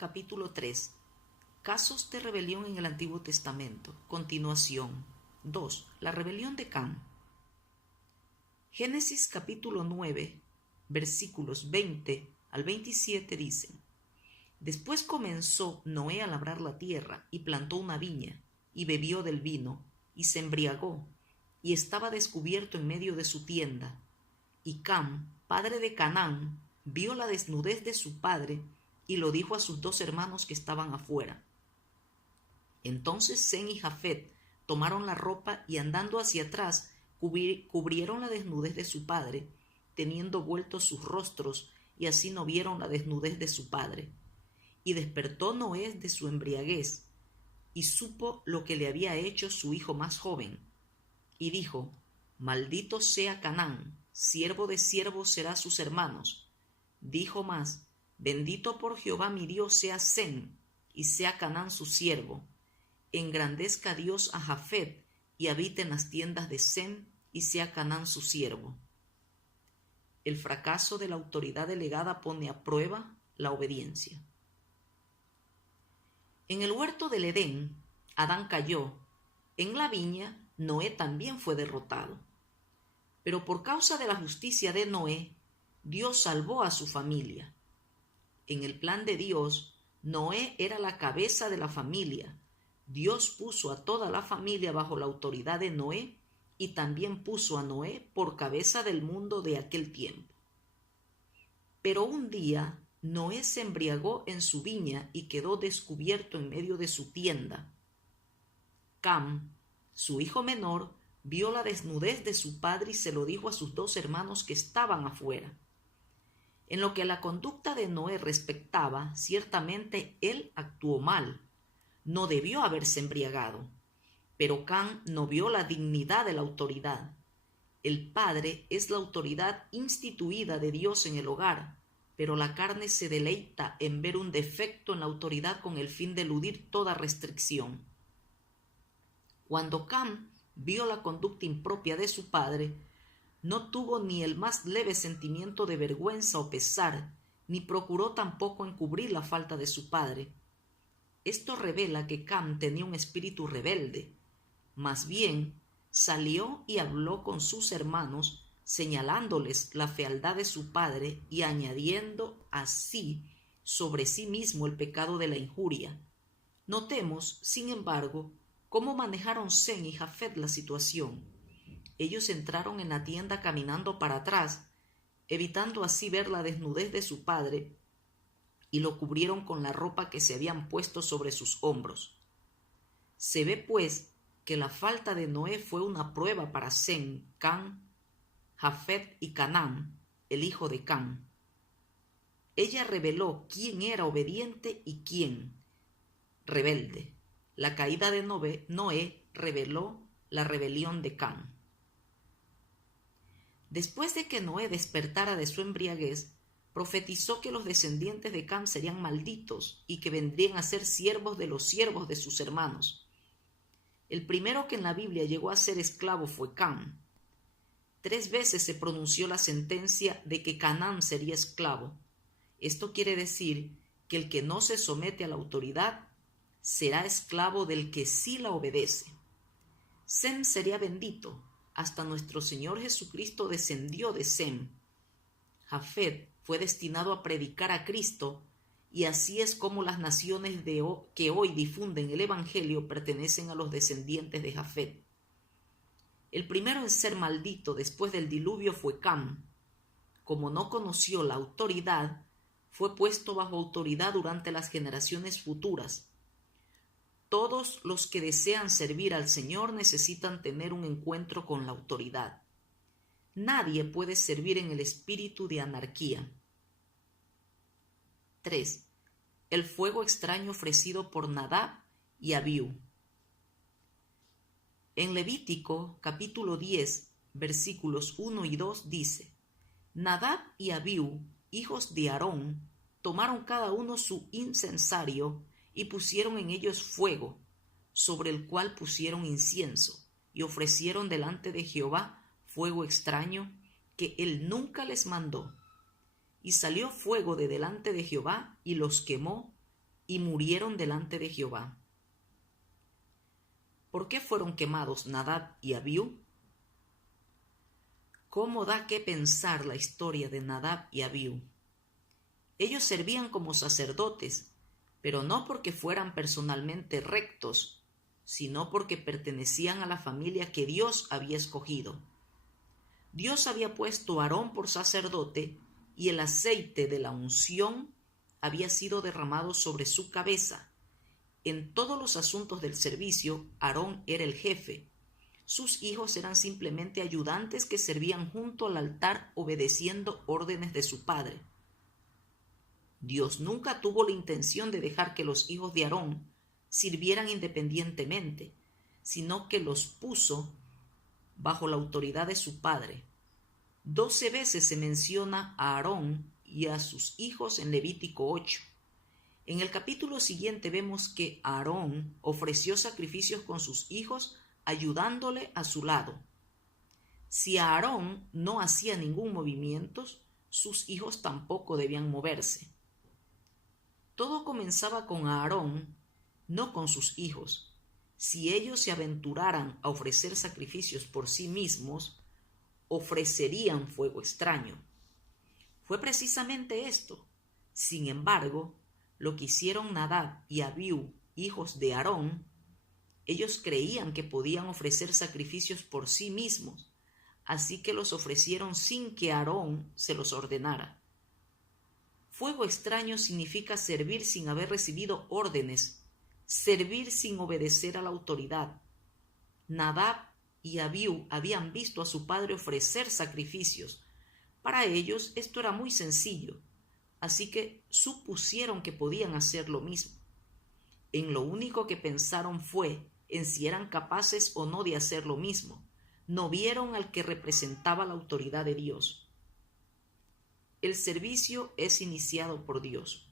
capítulo 3. Casos de rebelión en el Antiguo Testamento. Continuación. 2. La rebelión de Cam. Génesis capítulo 9, versículos 20 al 27 dicen: Después comenzó Noé a labrar la tierra y plantó una viña, y bebió del vino, y se embriagó, y estaba descubierto en medio de su tienda. Y Cam, padre de Canaán, vio la desnudez de su padre, y lo dijo a sus dos hermanos que estaban afuera. Entonces Sem y Jafet tomaron la ropa y andando hacia atrás cubrieron la desnudez de su padre, teniendo vueltos sus rostros, y así no vieron la desnudez de su padre. Y despertó Noé de su embriaguez, y supo lo que le había hecho su hijo más joven. Y dijo: Maldito sea Canaán, siervo de siervos será sus hermanos. Dijo más: Bendito por Jehová mi Dios sea Sem, y sea Canaán su siervo. Engrandezca Dios a Jafet, y habite en las tiendas de Sem, y sea Canaán su siervo. El fracaso de la autoridad delegada pone a prueba la obediencia. En el huerto del Edén, Adán cayó. En la viña, Noé también fue derrotado. Pero por causa de la justicia de Noé, Dios salvó a su familia. En el plan de Dios, Noé era la cabeza de la familia. Dios puso a toda la familia bajo la autoridad de Noé y también puso a Noé por cabeza del mundo de aquel tiempo. Pero un día Noé se embriagó en su viña y quedó descubierto en medio de su tienda. Cam, su hijo menor, vio la desnudez de su padre y se lo dijo a sus dos hermanos que estaban afuera. En lo que a la conducta de Noé respectaba, ciertamente él actuó mal. No debió haberse embriagado. Pero Cam no vio la dignidad de la autoridad. El padre es la autoridad instituida de Dios en el hogar, pero la carne se deleita en ver un defecto en la autoridad con el fin de eludir toda restricción. Cuando Cam vio la conducta impropia de su padre, no tuvo ni el más leve sentimiento de vergüenza o pesar, ni procuró tampoco encubrir la falta de su padre. Esto revela que Cam tenía un espíritu rebelde. Más bien, salió y habló con sus hermanos, señalándoles la fealdad de su padre y añadiendo así sobre sí mismo el pecado de la injuria. Notemos, sin embargo, cómo manejaron Sem y Jafet la situación. Ellos entraron en la tienda caminando para atrás, evitando así ver la desnudez de su padre, y lo cubrieron con la ropa que se habían puesto sobre sus hombros. Se ve, pues, que la falta de Noé fue una prueba para Sem, Cam, Jafet y Canaán, el hijo de Cam. Ella reveló quién era obediente y quién rebelde. La caída de Noé reveló la rebelión de Cam. Después de que Noé despertara de su embriaguez, profetizó que los descendientes de Cam serían malditos y que vendrían a ser siervos de los siervos de sus hermanos. El primero que en la Biblia llegó a ser esclavo fue Cam. 3 veces se pronunció la sentencia de que Canaán sería esclavo. Esto quiere decir que el que no se somete a la autoridad será esclavo del que sí la obedece. Sem sería bendito. Hasta nuestro Señor Jesucristo descendió de Sem. Jafet fue destinado a predicar a Cristo, y así es como las naciones que hoy difunden el Evangelio pertenecen a los descendientes de Jafet. El primero en ser maldito después del diluvio fue Cam. Como no conoció la autoridad, fue puesto bajo autoridad durante las generaciones futuras. Todos los que desean servir al Señor necesitan tener un encuentro con la autoridad. Nadie puede servir en el espíritu de anarquía. 3. El fuego extraño ofrecido por Nadab y Abiú. En Levítico capítulo 10, versículos 1 y 2 dice: Nadab y Abiú, hijos de Aarón, tomaron cada uno su incensario y pusieron en ellos fuego, sobre el cual pusieron incienso, y ofrecieron delante de Jehová fuego extraño que él nunca les mandó. Y salió fuego de delante de Jehová y los quemó, y murieron delante de Jehová. ¿Por qué fueron quemados Nadab y Abiú? ¿Cómo da que pensar la historia de Nadab y Abiú? Ellos servían como sacerdotes, pero no porque fueran personalmente rectos, sino porque pertenecían a la familia que Dios había escogido. Dios había puesto a Aarón por sacerdote y el aceite de la unción había sido derramado sobre su cabeza. En todos los asuntos del servicio, Aarón era el jefe. Sus hijos eran simplemente ayudantes que servían junto al altar obedeciendo órdenes de su padre. Dios nunca tuvo la intención de dejar que los hijos de Aarón sirvieran independientemente, sino que los puso bajo la autoridad de su padre. 12 veces se menciona a Aarón y a sus hijos en Levítico 8. En el capítulo siguiente vemos que Aarón ofreció sacrificios con sus hijos, ayudándole a su lado. Si Aarón no hacía ningún movimiento, sus hijos tampoco debían moverse. Todo comenzaba con Aarón, no con sus hijos. Si ellos se aventuraran a ofrecer sacrificios por sí mismos, ofrecerían fuego extraño. Fue precisamente esto. Sin embargo, lo que hicieron Nadab y Abiú, hijos de Aarón, ellos creían que podían ofrecer sacrificios por sí mismos, así que los ofrecieron sin que Aarón se los ordenara. Fuego extraño significa servir sin haber recibido órdenes, servir sin obedecer a la autoridad. Nadab y Abiú habían visto a su padre ofrecer sacrificios. Para ellos esto era muy sencillo, así que supusieron que podían hacer lo mismo. En lo único que pensaron fue en si eran capaces o no de hacer lo mismo. No vieron al que representaba la autoridad de Dios. El servicio es iniciado por Dios.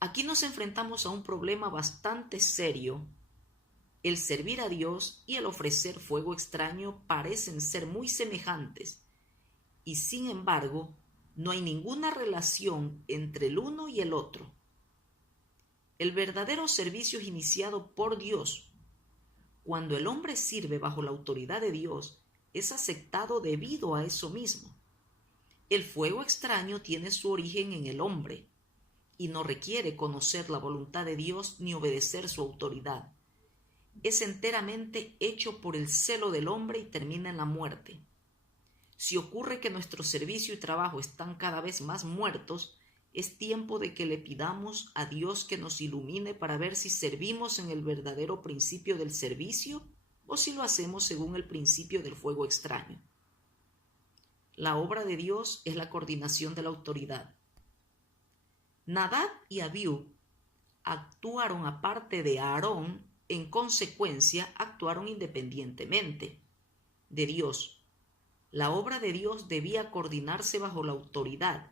Aquí nos enfrentamos a un problema bastante serio. El servir a Dios y el ofrecer fuego extraño parecen ser muy semejantes, y sin embargo, no hay ninguna relación entre el uno y el otro. El verdadero servicio es iniciado por Dios. Cuando el hombre sirve bajo la autoridad de Dios, es aceptado debido a eso mismo. El fuego extraño tiene su origen en el hombre y no requiere conocer la voluntad de Dios ni obedecer su autoridad. Es enteramente hecho por el celo del hombre y termina en la muerte. Si ocurre que nuestro servicio y trabajo están cada vez más muertos, es tiempo de que le pidamos a Dios que nos ilumine para ver si servimos en el verdadero principio del servicio o si lo hacemos según el principio del fuego extraño. La obra de Dios es la coordinación de la autoridad. Nadab y Abiú actuaron aparte de Aarón, en consecuencia actuaron independientemente de Dios. La obra de Dios debía coordinarse bajo la autoridad.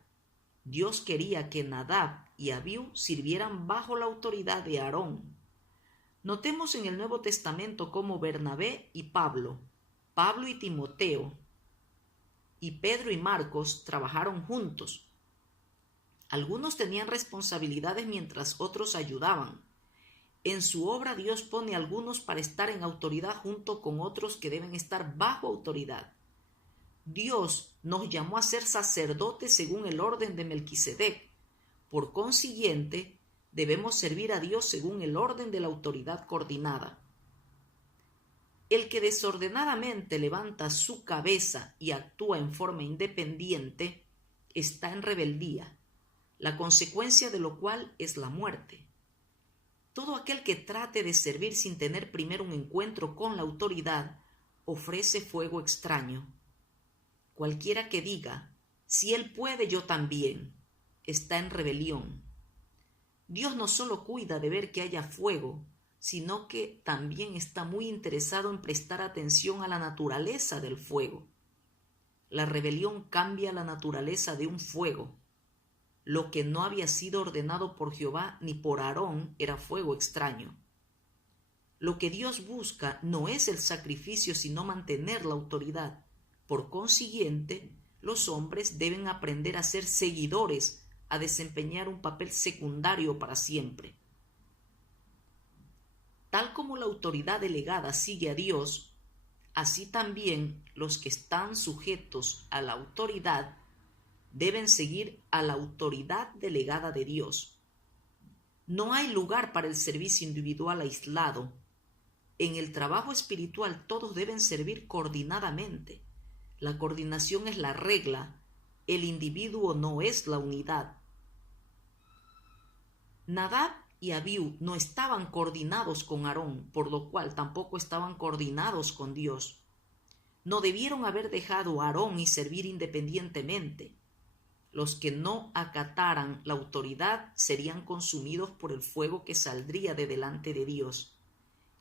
Dios quería que Nadab y Abiú sirvieran bajo la autoridad de Aarón. Notemos en el Nuevo Testamento cómo Bernabé y Pablo y Timoteo, y Pedro y Marcos trabajaron juntos. Algunos tenían responsabilidades mientras otros ayudaban. En su obra Dios pone a algunos para estar en autoridad junto con otros que deben estar bajo autoridad. Dios nos llamó a ser sacerdotes según el orden de Melquisedec. Por consiguiente, debemos servir a Dios según el orden de la autoridad coordinada. El que desordenadamente levanta su cabeza y actúa en forma independiente está en rebeldía, la consecuencia de lo cual es la muerte. Todo aquel que trate de servir sin tener primero un encuentro con la autoridad ofrece fuego extraño. Cualquiera que diga, si él puede, yo también, está en rebelión. Dios no solo cuida de ver que haya fuego, sino que también está muy interesado en prestar atención a la naturaleza del fuego. La rebelión cambia la naturaleza de un fuego. Lo que no había sido ordenado por Jehová ni por Aarón era fuego extraño. Lo que Dios busca no es el sacrificio, sino mantener la autoridad. Por consiguiente, los hombres deben aprender a ser seguidores a desempeñar un papel secundario para siempre. Tal como la autoridad delegada sigue a Dios, así también los que están sujetos a la autoridad deben seguir a la autoridad delegada de Dios. No hay lugar para el servicio individual aislado. En el trabajo espiritual todos deben servir coordinadamente. La coordinación es la regla, el individuo no es la unidad. Nadab y Abiú no estaban coordinados con Aarón, por lo cual tampoco estaban coordinados con Dios. No debieron haber dejado a Aarón y servir independientemente. Los que no acataran la autoridad serían consumidos por el fuego que saldría de delante de Dios.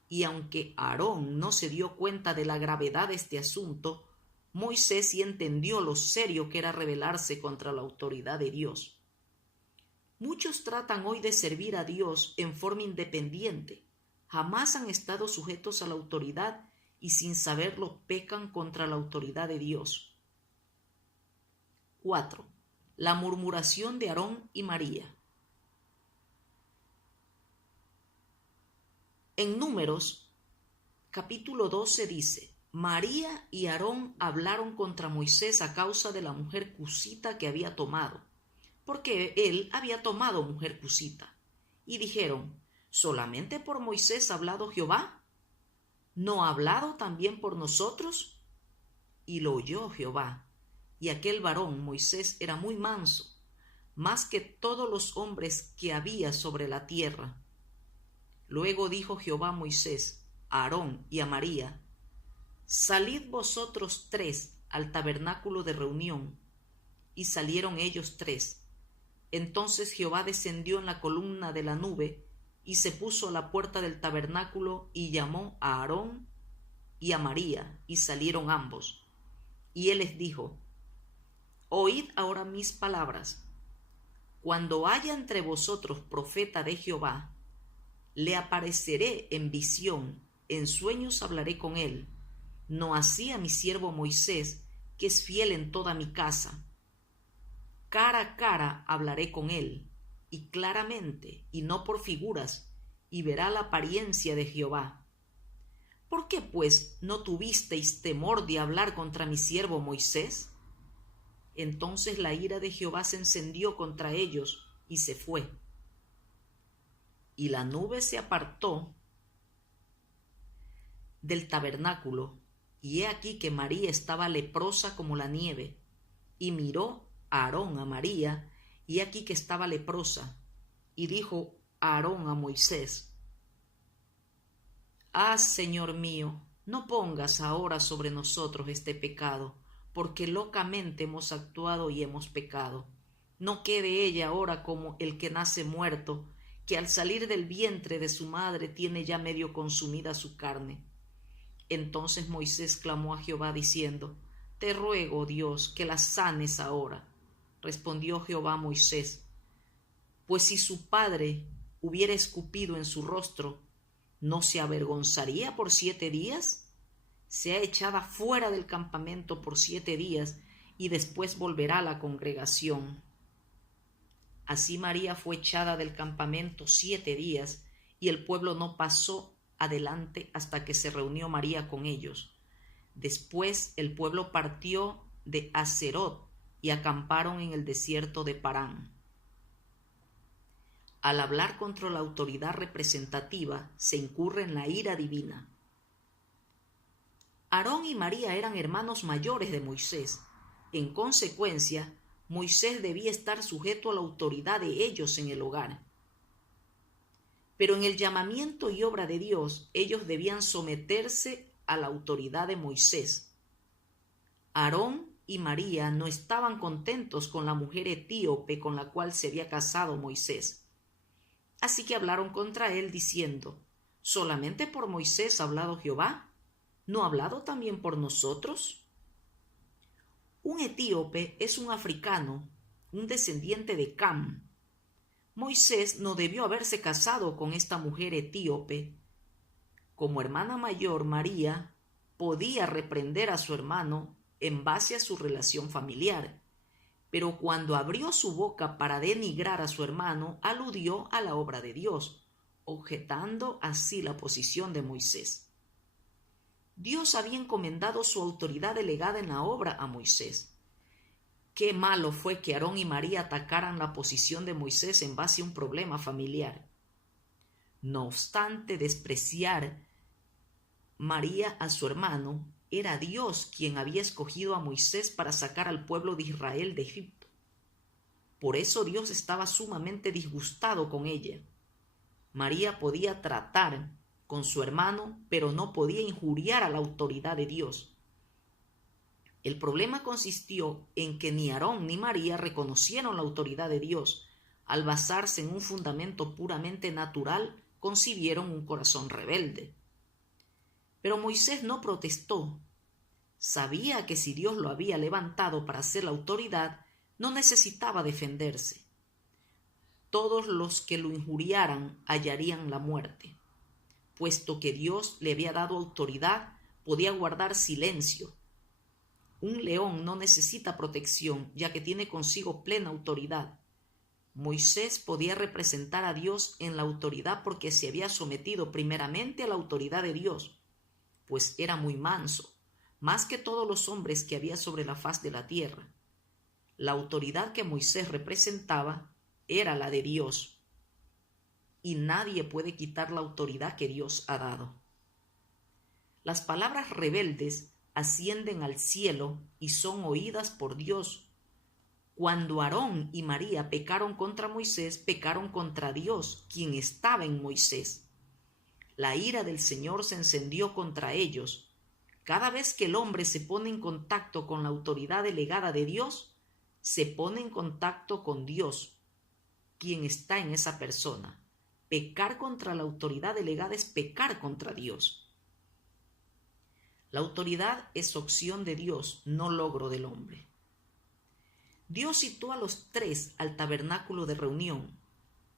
Y aunque Aarón no se dio cuenta de la gravedad de este asunto, Moisés sí entendió lo serio que era rebelarse contra la autoridad de Dios. Muchos tratan hoy de servir a Dios en forma independiente. Jamás han estado sujetos a la autoridad y sin saberlo pecan contra la autoridad de Dios. 4. La murmuración de Aarón y María. En Números, capítulo 12 dice: María y Aarón hablaron contra Moisés a causa de la mujer cusita que había tomado, porque él había tomado mujer cusita. Y dijeron: ¿solamente por Moisés ha hablado Jehová? ¿No ha hablado también por nosotros? Y lo oyó Jehová. Y aquel varón, Moisés, era muy manso, más que todos los hombres que había sobre la tierra. Luego dijo Jehová a Moisés, a Aarón y a María: salid vosotros tres al tabernáculo de reunión. Y salieron ellos tres. Entonces Jehová descendió en la columna de la nube y se puso a la puerta del tabernáculo y llamó a Aarón y a María, y salieron ambos. Y él les dijo: oíd ahora mis palabras. Cuando haya entre vosotros profeta de Jehová, le apareceré en visión, en sueños hablaré con él, no así a mi siervo Moisés, que es fiel en toda mi casa. Cara a cara hablaré con él, y claramente, y no por figuras, y verá la apariencia de Jehová. ¿Por qué, pues, no tuvisteis temor de hablar contra mi siervo Moisés? Entonces la ira de Jehová se encendió contra ellos, y se fue. Y la nube se apartó del tabernáculo, y he aquí que María estaba leprosa como la nieve. Y miró a Aarón a María, y he aquí que estaba leprosa. Y dijo Aarón a Moisés: Señor mío, no pongas ahora sobre nosotros este pecado, porque locamente hemos actuado y hemos pecado. No quede ella ahora como el que nace muerto, que al salir del vientre de su madre tiene ya medio consumida su carne. Entonces Moisés clamó a Jehová diciendo: te ruego, Dios, que la sanes ahora. Respondió Jehová a Moisés: pues si su padre hubiera escupido en su rostro, ¿no se avergonzaría por 7 días? Sea echada fuera del campamento por 7 días, y después volverá a la congregación. Así María fue echada del campamento 7 días, y el pueblo no pasó adelante hasta que se reunió María con ellos. Después el pueblo partió de Haserot y acamparon en el desierto de Parán. Al hablar contra la autoridad representativa, se incurre en la ira divina. Aarón y María eran hermanos mayores de Moisés. En consecuencia, Moisés debía estar sujeto a la autoridad de ellos en el hogar. Pero en el llamamiento y obra de Dios, ellos debían someterse a la autoridad de Moisés. Aarón y María no estaban contentos con la mujer etíope con la cual se había casado Moisés. Así que hablaron contra él diciendo: ¿solamente por Moisés ha hablado Jehová? ¿No ha hablado también por nosotros? Un etíope es un africano, un descendiente de Cam. Moisés no debió haberse casado con esta mujer etíope. Como hermana mayor, María podía reprender a su hermano en base a su relación familiar, pero cuando abrió su boca para denigrar a su hermano, aludió a la obra de Dios, objetando así la posición de Moisés. Dios había encomendado su autoridad delegada en la obra a Moisés. Qué malo fue que Aarón y María atacaran la posición de Moisés en base a un problema familiar. No obstante despreciar María a su hermano, era Dios quien había escogido a Moisés para sacar al pueblo de Israel de Egipto. Por eso Dios estaba sumamente disgustado con ella. María podía tratar con su hermano, pero no podía injuriar a la autoridad de Dios. El problema consistió en que ni Aarón ni María reconocieron la autoridad de Dios. Al basarse en un fundamento puramente natural, concibieron un corazón rebelde. Pero Moisés no protestó. Sabía que si Dios lo había levantado para ser la autoridad, no necesitaba defenderse. Todos los que lo injuriaran hallarían la muerte. Puesto que Dios le había dado autoridad, podía guardar silencio. Un león no necesita protección, ya que tiene consigo plena autoridad. Moisés podía representar a Dios en la autoridad porque se había sometido primeramente a la autoridad de Dios, pues era muy manso, más que todos los hombres que había sobre la faz de la tierra. La autoridad que Moisés representaba era la de Dios, y nadie puede quitar la autoridad que Dios ha dado. Las palabras rebeldes ascienden al cielo y son oídas por Dios. Cuando Aarón y María pecaron contra Moisés, pecaron contra Dios, quien estaba en Moisés. La ira del Señor se encendió contra ellos. Cada vez que el hombre se pone en contacto con la autoridad delegada de Dios, se pone en contacto con Dios, quien está en esa persona. Pecar contra la autoridad delegada es pecar contra Dios. La autoridad es opción de Dios, no logro del hombre. Dios citó a los tres al tabernáculo de reunión.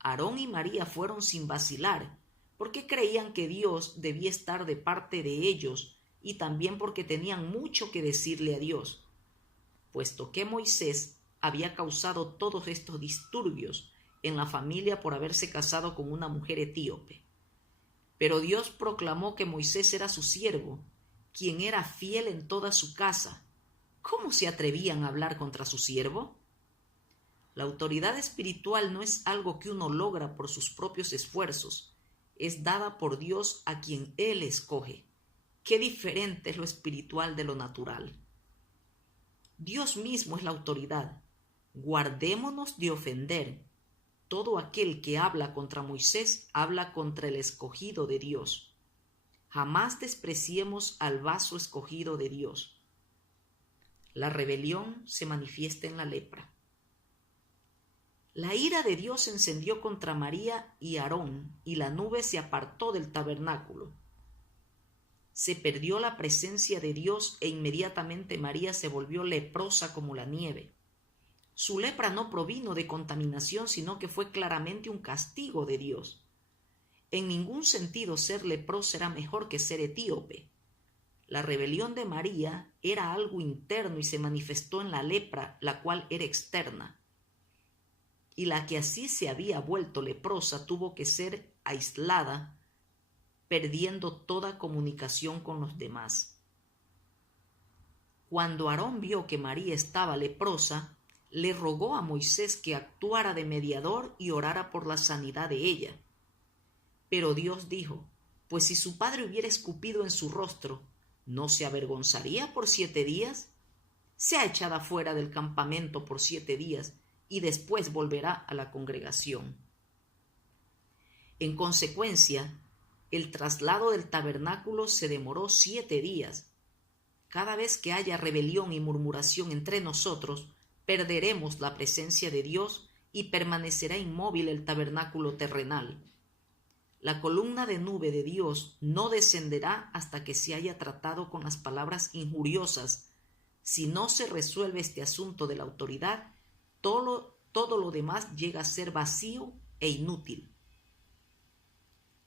Aarón y María fueron sin vacilar, porque creían que Dios debía estar de parte de ellos y también porque tenían mucho que decirle a Dios, puesto que Moisés había causado todos estos disturbios en la familia por haberse casado con una mujer etíope. Pero Dios proclamó que Moisés era su siervo, quien era fiel en toda su casa. ¿Cómo se atrevían a hablar contra su siervo? La autoridad espiritual no es algo que uno logra por sus propios esfuerzos, es dada por Dios a quien Él escoge. Qué diferente es lo espiritual de lo natural. Dios mismo es la autoridad. Guardémonos de ofender. Todo aquel que habla contra Moisés habla contra el escogido de Dios. Jamás despreciemos al vaso escogido de Dios. La rebelión se manifiesta en la lepra. La ira de Dios se encendió contra María y Aarón, y la nube se apartó del tabernáculo. Se perdió la presencia de Dios e inmediatamente María se volvió leprosa como la nieve. Su lepra no provino de contaminación, sino que fue claramente un castigo de Dios. En ningún sentido ser leprosa era mejor que ser etíope. La rebelión de María era algo interno y se manifestó en la lepra, la cual era externa. Y la que así se había vuelto leprosa tuvo que ser aislada, perdiendo toda comunicación con los demás. Cuando Aarón vio que María estaba leprosa, le rogó a Moisés que actuara de mediador y orara por la sanidad de ella. Pero Dios dijo, pues si su padre hubiera escupido en su rostro, ¿no se avergonzaría por 7 días? Sea echada fuera del campamento por 7 días y después volverá a la congregación. En consecuencia, el traslado del tabernáculo se demoró 7 días. Cada vez que haya rebelión y murmuración entre nosotros, perderemos la presencia de Dios y permanecerá inmóvil el tabernáculo terrenal. La columna de nube de Dios no descenderá hasta que se haya tratado con las palabras injuriosas. Si no se resuelve este asunto de la autoridad, todo lo demás llega a ser vacío e inútil.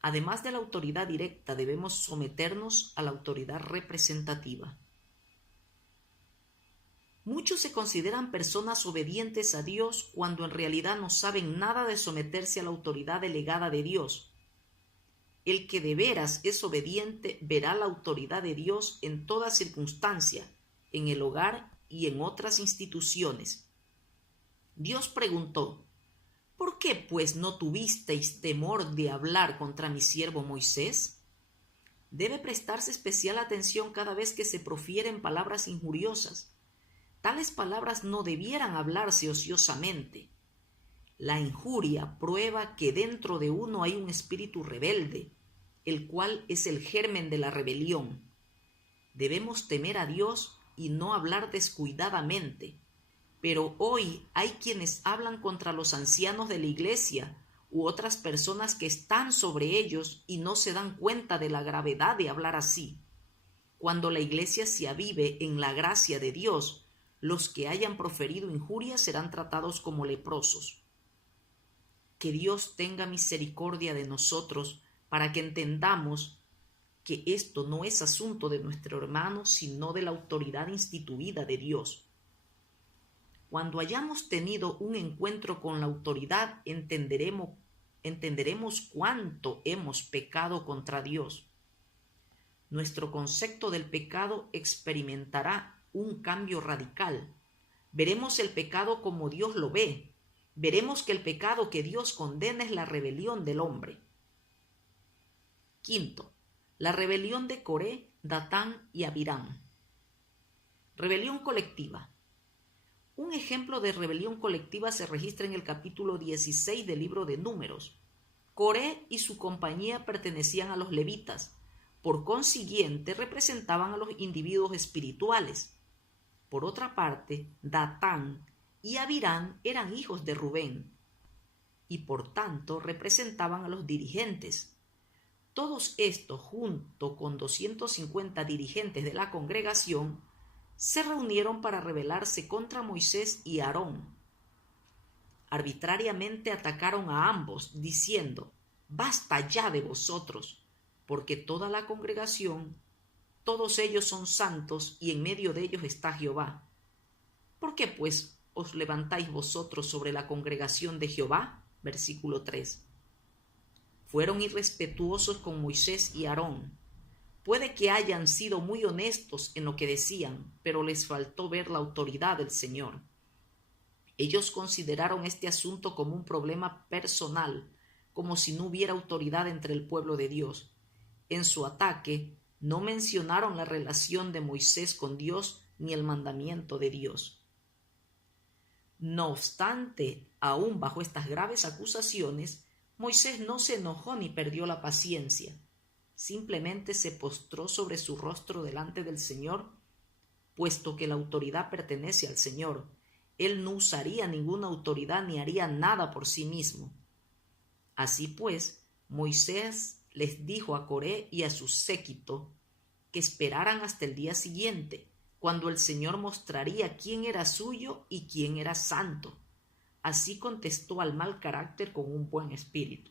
Además de la autoridad directa, debemos someternos a la autoridad representativa. Muchos se consideran personas obedientes a Dios cuando en realidad no saben nada de someterse a la autoridad delegada de Dios. El que de veras es obediente verá la autoridad de Dios en toda circunstancia, en el hogar y en otras instituciones. Dios preguntó: ¿por qué pues no tuvisteis temor de hablar contra mi siervo Moisés? Debe prestarse especial atención cada vez que se profieren palabras injuriosas. Tales palabras no debieran hablarse ociosamente. La injuria prueba que dentro de uno hay un espíritu rebelde, el cual es el germen de la rebelión. Debemos temer a Dios y no hablar descuidadamente. Pero hoy hay quienes hablan contra los ancianos de la iglesia u otras personas que están sobre ellos y no se dan cuenta de la gravedad de hablar así. Cuando la iglesia se avive en la gracia de Dios, los que hayan proferido injurias serán tratados como leprosos. Que Dios tenga misericordia de nosotros para que entendamos que esto no es asunto de nuestro hermano, sino de la autoridad instituida de Dios. Cuando hayamos tenido un encuentro con la autoridad, entenderemos cuánto hemos pecado contra Dios. Nuestro concepto del pecado experimentará un cambio radical. Veremos el pecado como Dios lo ve. Veremos que el pecado que Dios condena es la rebelión del hombre. Quinto, la rebelión de Coré, Datán y Abiram. Rebelión colectiva. Un ejemplo de rebelión colectiva se registra en el capítulo 16 del libro de Números. Coré y su compañía pertenecían a los levitas, por consiguiente representaban a los individuos espirituales. Por otra parte, Datán y Abiram eran hijos de Rubén y por tanto representaban a los dirigentes. Todos estos, junto con 250 dirigentes de la congregación, se reunieron para rebelarse contra Moisés y Aarón. Arbitrariamente atacaron a ambos, diciendo: «Basta ya de vosotros, porque toda la congregación, todos ellos son santos y en medio de ellos está Jehová. ¿Por qué pues os levantáis vosotros sobre la congregación de Jehová?» Versículo 3. Fueron irrespetuosos con Moisés y Aarón. Puede que hayan sido muy honestos en lo que decían, pero les faltó ver la autoridad del Señor. Ellos consideraron este asunto como un problema personal, como si no hubiera autoridad entre el pueblo de Dios. En su ataque, no mencionaron la relación de Moisés con Dios ni el mandamiento de Dios. No obstante, aún bajo estas graves acusaciones, Moisés no se enojó ni perdió la paciencia. Simplemente se postró sobre su rostro delante del Señor, puesto que la autoridad pertenece al Señor. Él no usaría ninguna autoridad ni haría nada por sí mismo. Así pues, Moisés les dijo a Coré y a su séquito que esperaran hasta el día siguiente, cuando el Señor mostraría quién era suyo y quién era santo. Así contestó al mal carácter con un buen espíritu.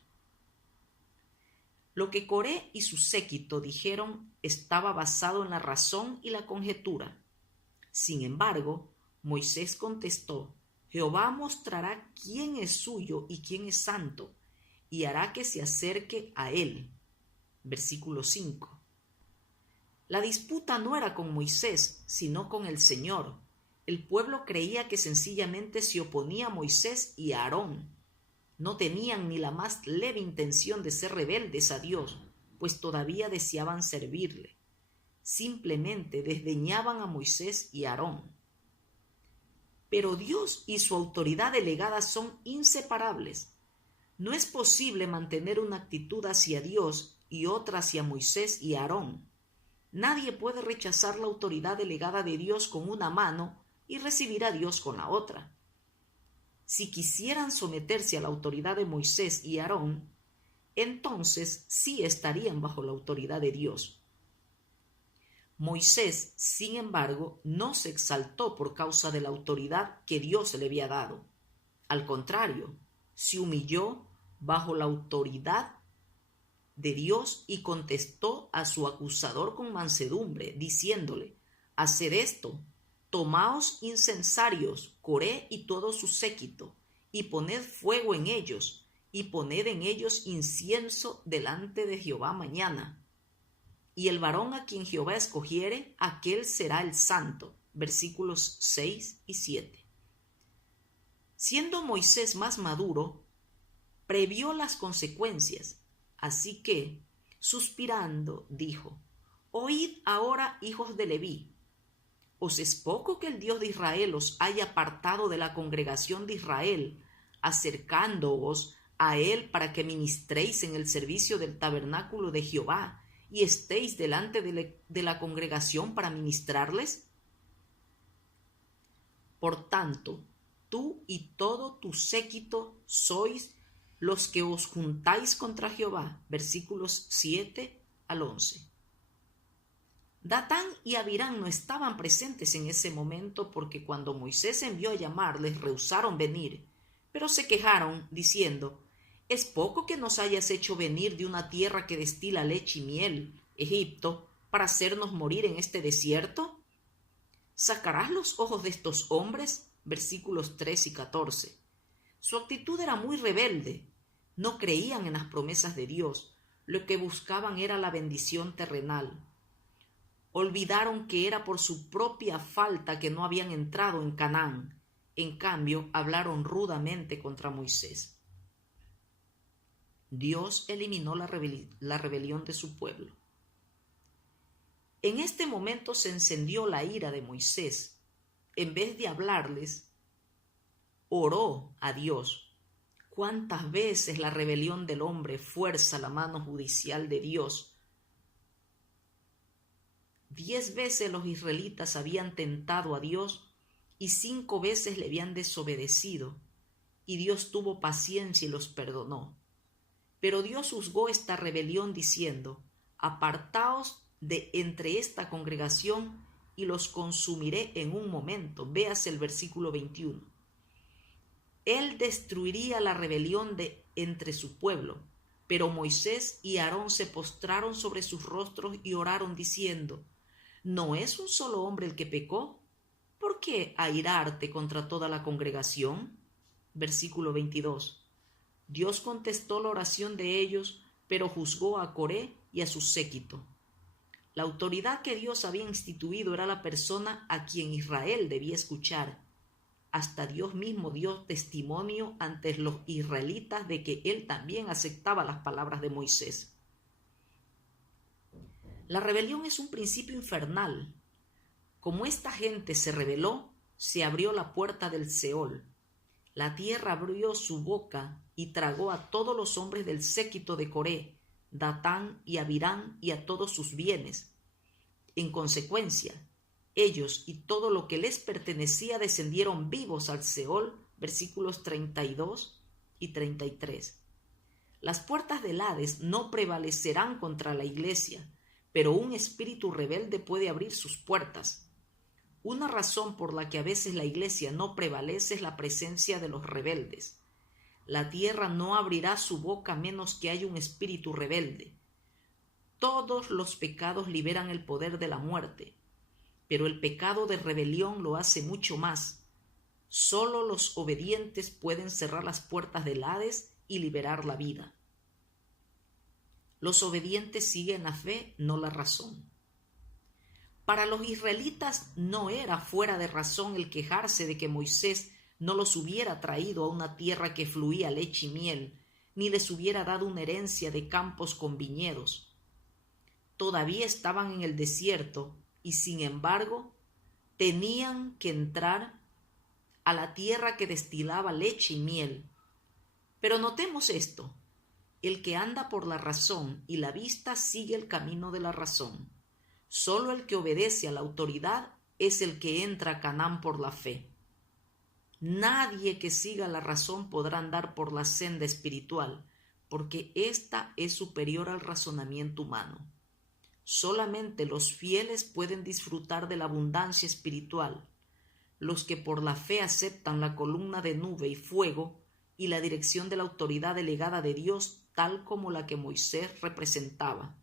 Lo que Coré y su séquito dijeron estaba basado en la razón y la conjetura. Sin embargo, Moisés contestó: «Jehová mostrará quién es suyo y quién es santo, y hará que se acerque a él». Versículo 5. La disputa no era con Moisés, sino con el Señor. El pueblo creía que sencillamente se oponía a Moisés y a Aarón. No tenían ni la más leve intención de ser rebeldes a Dios, pues todavía deseaban servirle. Simplemente desdeñaban a Moisés y a Aarón. Pero Dios y su autoridad delegada son inseparables. No es posible mantener una actitud hacia Dios y otra hacia Moisés y Aarón. Nadie puede rechazar la autoridad delegada de Dios con una mano y recibir a Dios con la otra. Si quisieran someterse a la autoridad de Moisés y Aarón, entonces sí estarían bajo la autoridad de Dios. Moisés, sin embargo, no se exaltó por causa de la autoridad que Dios le había dado. Al contrario, se humilló bajo la autoridad de Dios y contestó a su acusador con mansedumbre, diciéndole: «Haced esto, Tomaos incensarios, Coré y todo su séquito, y poned fuego en ellos, y poned en ellos incienso delante de Jehová mañana. Y el varón a quien Jehová escogiere, aquel será el santo. Versículos 6 y 7. Siendo Moisés más maduro, previó las consecuencias, así que, suspirando, dijo: Oíd ahora, hijos de Leví, ¿os es poco que el Dios de Israel os haya apartado de la congregación de Israel, acercándoos a él para que ministréis en el servicio del tabernáculo de Jehová y estéis delante de la congregación para ministrarles? Por tanto, tú y todo tu séquito sois los que os juntáis contra Jehová. Versículos 7 al 11. Datán y Abirán no estaban presentes en ese momento porque cuando Moisés envió a llamarles rehusaron venir, pero se quejaron diciendo: ¿Es poco que nos hayas hecho venir de una tierra que destila leche y miel, Egipto, para hacernos morir en este desierto? ¿Sacarás los ojos de estos hombres? Versículos 3 y 14. Su actitud era muy rebelde. No creían en las promesas de Dios. Lo que buscaban era la bendición terrenal. Olvidaron que era por su propia falta que no habían entrado en Canaán. En cambio, hablaron rudamente contra Moisés. Dios eliminó la rebelión de su pueblo. En este momento se encendió la ira de Moisés. En vez de hablarles, oró a Dios. ¿Cuántas veces la rebelión del hombre fuerza la mano judicial de Dios? 10 veces los israelitas habían tentado a Dios y 5 veces le habían desobedecido, y Dios tuvo paciencia y los perdonó. Pero Dios juzgó esta rebelión diciendo: Apartaos de entre esta congregación y los consumiré en un momento. Véase el versículo 21. Él destruiría la rebelión de entre su pueblo, pero Moisés y Aarón se postraron sobre sus rostros y oraron diciendo: ¿No es un solo hombre el que pecó? ¿Por qué airarte contra toda la congregación? Versículo 22. Dios contestó la oración de ellos, pero juzgó a Coré y a su séquito. La autoridad que Dios había instituido era la persona a quien Israel debía escuchar. Hasta Dios mismo dio testimonio ante los israelitas de que él también aceptaba las palabras de Moisés. La rebelión es un principio infernal. Como esta gente se rebeló, se abrió la puerta del Seol. La tierra abrió su boca y tragó a todos los hombres del séquito de Coré, Datán y Abirán y a todos sus bienes. En consecuencia, ellos y todo lo que les pertenecía descendieron vivos al Seol, versículos 32 y 33. Las puertas del Hades no prevalecerán contra la iglesia, pero un espíritu rebelde puede abrir sus puertas. Una razón por la que a veces la iglesia no prevalece es la presencia de los rebeldes. La tierra no abrirá su boca a menos que haya un espíritu rebelde. Todos los pecados liberan el poder de la muerte, pero el pecado de rebelión lo hace mucho más. Solo los obedientes pueden cerrar las puertas del Hades y liberar la vida. Los obedientes siguen la fe, no la razón. Para los israelitas no era fuera de razón el quejarse de que Moisés no los hubiera traído a una tierra que fluía leche y miel, ni les hubiera dado una herencia de campos con viñedos. Todavía estaban en el desierto y, sin embargo, tenían que entrar a la tierra que destilaba leche y miel. Pero notemos esto: el que anda por la razón y la vista sigue el camino de la razón. Solo el que obedece a la autoridad es el que entra a Canaán por la fe. Nadie que siga la razón podrá andar por la senda espiritual, porque ésta es superior al razonamiento humano. Solamente los fieles pueden disfrutar de la abundancia espiritual. Los que por la fe aceptan la columna de nube y fuego y la dirección de la autoridad delegada de Dios, tal como la que Moisés representaba.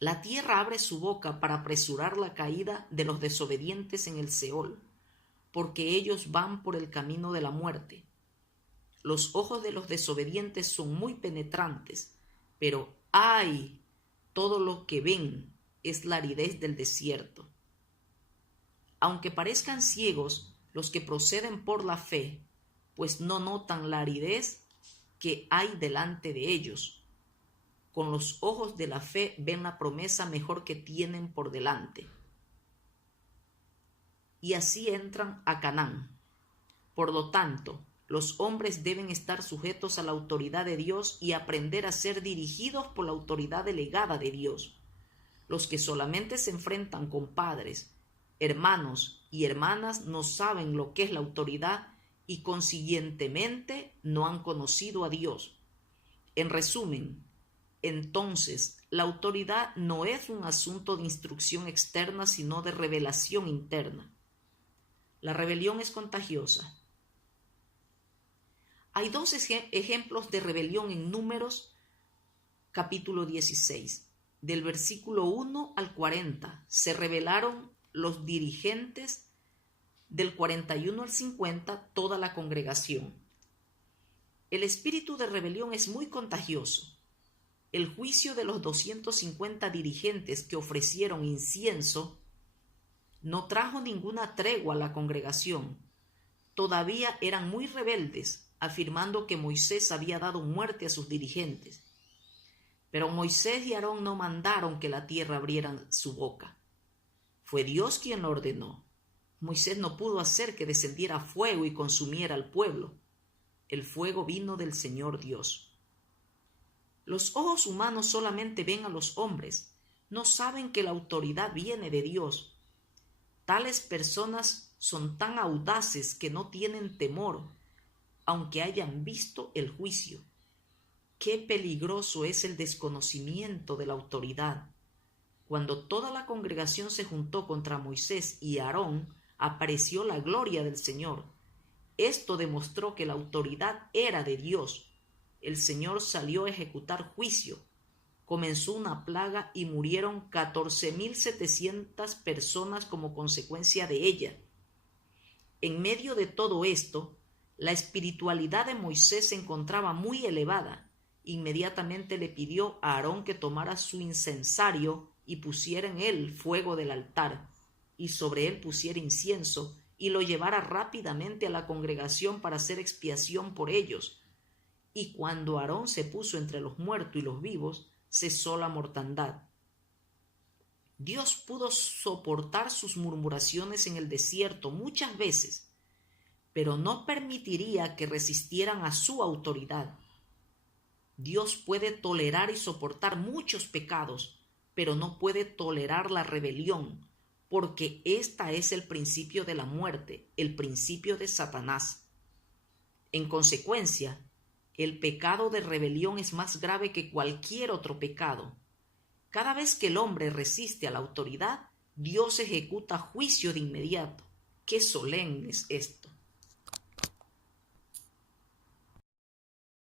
La tierra abre su boca para apresurar la caída de los desobedientes en el Seol, porque ellos van por el camino de la muerte. Los ojos de los desobedientes son muy penetrantes, pero ¡ay! Todo lo que ven es la aridez del desierto. Aunque parezcan ciegos los que proceden por la fe, pues no notan la aridez que hay delante de ellos. Con los ojos de la fe ven la promesa mejor que tienen por delante. Y así entran a Canaán. Por lo tanto, los hombres deben estar sujetos a la autoridad de Dios y aprender a ser dirigidos por la autoridad delegada de Dios. Los que solamente se enfrentan con padres, hermanos y hermanas no saben lo que es la autoridad y consiguientemente no han conocido a Dios. En resumen, entonces, la autoridad no es un asunto de instrucción externa, sino de revelación interna. La rebelión es contagiosa. Hay dos ejemplos de rebelión en Números, capítulo 16. Del versículo 1 al 40 se rebelaron los dirigentes, del 41 al 50 toda la congregación. El espíritu de rebelión es muy contagioso. El juicio de los 250 dirigentes que ofrecieron incienso no trajo ninguna tregua a la congregación. Todavía eran muy rebeldes, afirmando que Moisés había dado muerte a sus dirigentes. Pero Moisés y Aarón no mandaron que la tierra abriera su boca. Fue Dios quien lo ordenó. Moisés no pudo hacer que descendiera fuego y consumiera al pueblo. El fuego vino del Señor Dios. Los ojos humanos solamente ven a los hombres, no saben que la autoridad viene de Dios. Tales personas son tan audaces que no tienen temor, aunque hayan visto el juicio. Qué peligroso es el desconocimiento de la autoridad. Cuando toda la congregación se juntó contra Moisés y Aarón, apareció la gloria del Señor. Esto demostró que la autoridad era de Dios. El Señor salió a ejecutar juicio. Comenzó una plaga y murieron 14,700 personas como consecuencia de ella. En medio de todo esto, la espiritualidad de Moisés se encontraba muy elevada. Inmediatamente le pidió a Aarón que tomara su incensario y pusiera en él fuego del altar, y sobre él pusiera incienso, y lo llevara rápidamente a la congregación para hacer expiación por ellos. Y cuando Aarón se puso entre los muertos y los vivos, cesó la mortandad. Dios pudo soportar sus murmuraciones en el desierto muchas veces, pero no permitiría que resistieran a su autoridad. Dios puede tolerar y soportar muchos pecados, pero no puede tolerar la rebelión, porque esta es el principio de la muerte, el principio de Satanás. En consecuencia, el pecado de rebelión es más grave que cualquier otro pecado. Cada vez que el hombre resiste a la autoridad, Dios ejecuta juicio de inmediato. ¡Qué solemne es esto!